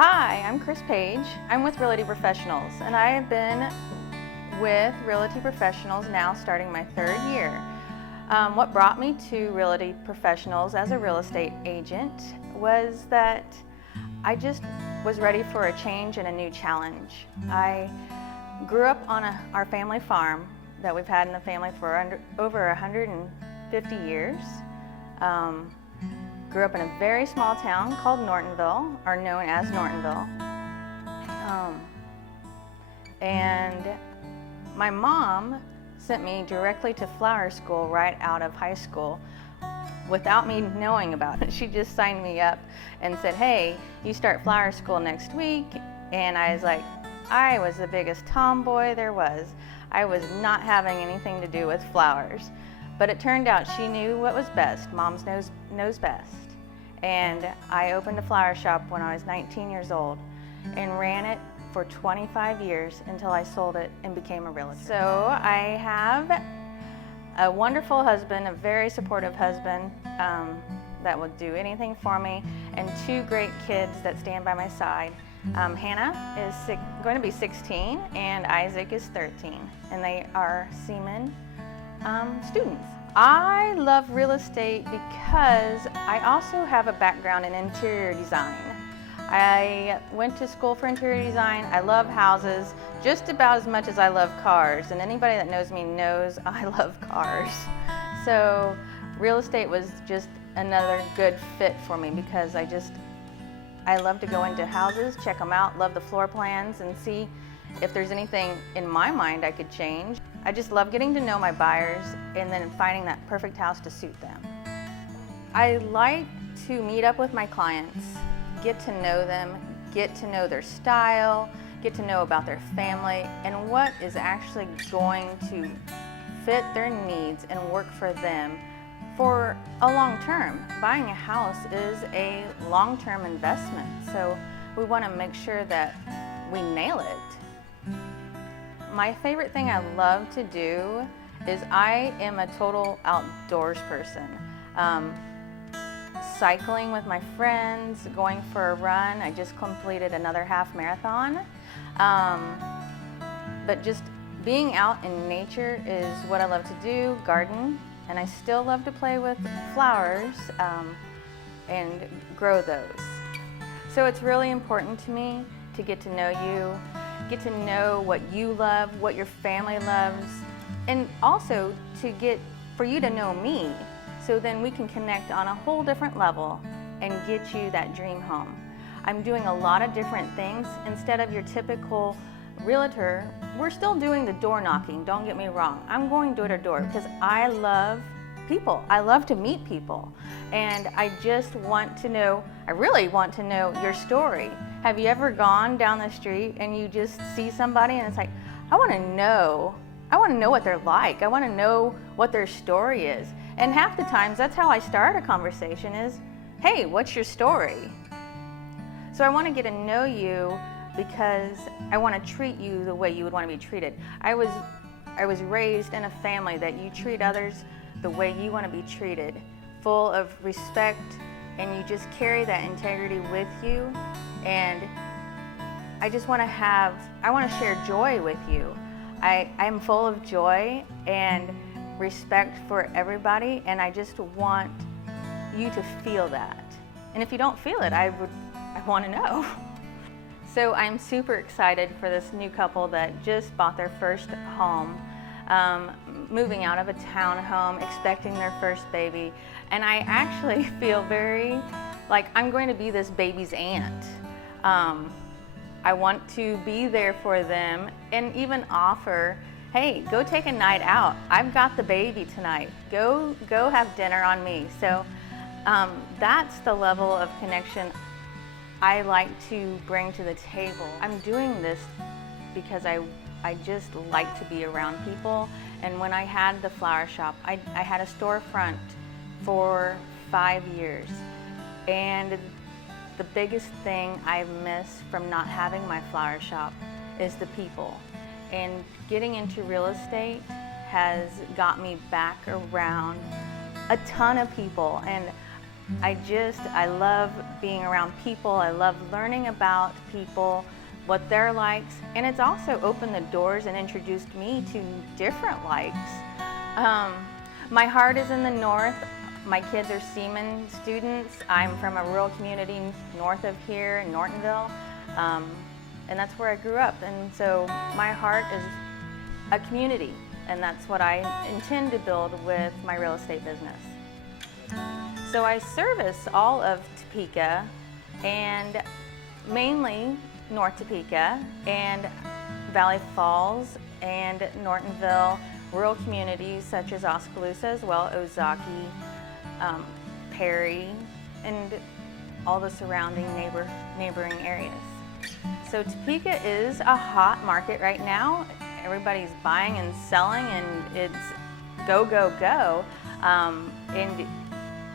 Hi, I'm Chris Page. I'm with Realty Professionals, and I have been with Realty Professionals now starting my third year. What brought me to Realty Professionals as a real estate agent was that I just was ready for a change and a new challenge. I grew up on our family farm that we've had in the family for over 150 years. Grew up in a very small town called Nortonville, or known as Nortonville. And my mom sent me directly to flower school right out of high school without me knowing about it. She just signed me up and said, hey, you start flower school next week. And I was like, I was the biggest tomboy there was. I was not having anything to do with flowers. But it turned out she knew what was best. Moms knows best. And I opened a flower shop when I was 19 years old and ran it for 25 years until I sold it and became a realtor. So I have a wonderful husband, a very supportive husband that will do anything for me, and two great kids that stand by my side. Hannah is going to be 16 and Isaac is 13, and they are Seaman students. I love real estate because I also have a background in interior design. I went to school for interior design. I love houses just about as much as I love cars, and anybody that knows me knows I love cars. So real estate was just another good fit for me because I love to go into houses, check them out, love the floor plans, and see if there's anything in my mind I could change. I just love getting to know my buyers and then finding that perfect house to suit them. I like to meet up with my clients, get to know them, get to know their style, get to know about their family, and what is actually going to fit their needs and work for them for a long term. Buying a house is a long-term investment, so we want to make sure that we nail it. My favorite thing I love to do is I am a total outdoors person. Cycling with my friends, going for a run. I just completed another half marathon. But just being out in nature is what I love to do, garden, and I still love to play with flowers and grow those. So it's really important to me to get to know you, get to know what you love, what your family loves, and also for you to know me, so then we can connect on a whole different level and get you that dream home. I'm doing a lot of different things. Instead of your typical realtor, we're still doing the door knocking, don't get me wrong. I'm going door to door because I love people. I love to meet people. And I really want to know your story. Have you ever gone down the street and you just see somebody and it's like, I want to know what they're like. I want to know what their story is. And half the times that's how I start a conversation is, hey, what's your story? So I want to get to know you because I want to treat you the way you would want to be treated. I was raised in a family that you treat others the way you want to be treated, full of respect, and you just carry that integrity with you. And I want to share joy with you. I'm full of joy and respect for everybody, and I just want you to feel that. And if you don't feel it, I want to know. So I'm super excited for this new couple that just bought their first home, moving out of a townhome, expecting their first baby. And I actually feel very like I'm going to be this baby's aunt. I want to be there for them and even offer, hey, go take a night out. I've got the baby tonight. Go have dinner on me. So that's the level of connection I like to bring to the table. I'm doing this because I just like to be around people. And when I had the flower shop, I had a storefront for 5 years. And the biggest thing I miss from not having my flower shop is the people. And getting into real estate has got me back around a ton of people. And I love being around people. I love learning about people, what their likes, and it's also opened the doors and introduced me to different likes. My heart is in the north. My kids are Seaman students. I'm from a rural community north of here in Nortonville, and that's where I grew up. And so my heart is a community, and that's what I intend to build with my real estate business. So I service all of Topeka, and mainly North Topeka and Valley Falls and Nortonville, rural communities such as Oskaloosa as well, Ozaki, Perry, and all the surrounding neighboring areas. So Topeka is a hot market right now. Everybody's buying and selling, and it's go, go, go. And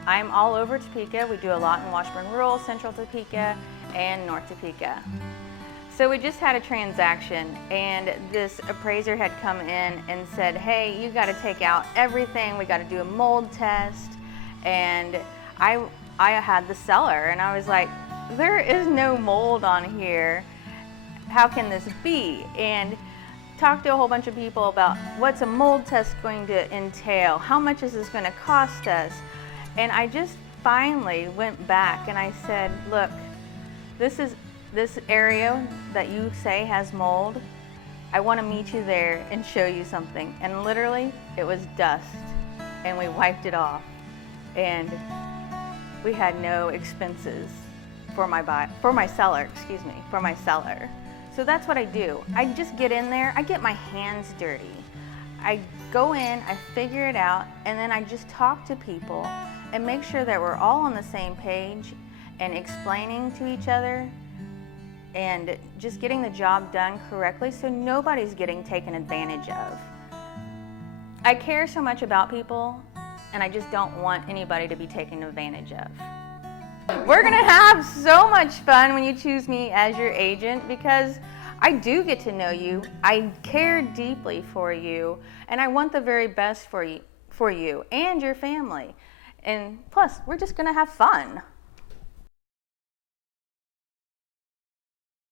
I'm all over Topeka. We do a lot in Washburn Rural, Central Topeka, and North Topeka. So we just had a transaction, and this appraiser had come in and said, hey, you got to take out everything. We got to do a mold test. And I had the seller, and I was like, there is no mold on here. How can this be? And talked to a whole bunch of people about what's a mold test going to entail, how much is this going to cost us. And I just finally went back and I said, look, this area that you say has mold, I want to meet you there and show you something. And literally, it was dust, and we wiped it off. And we had no expenses for my seller. So that's what I do. I just get in there, I get my hands dirty. I go in, I figure it out, and then I just talk to people and make sure that we're all on the same page and explaining to each other and just getting the job done correctly so nobody's getting taken advantage of. I care so much about people, and I just don't want anybody to be taken advantage of. We're gonna have so much fun when you choose me as your agent, because I do get to know you, I care deeply for you, and I want the very best for you and your family. And plus, we're just gonna have fun.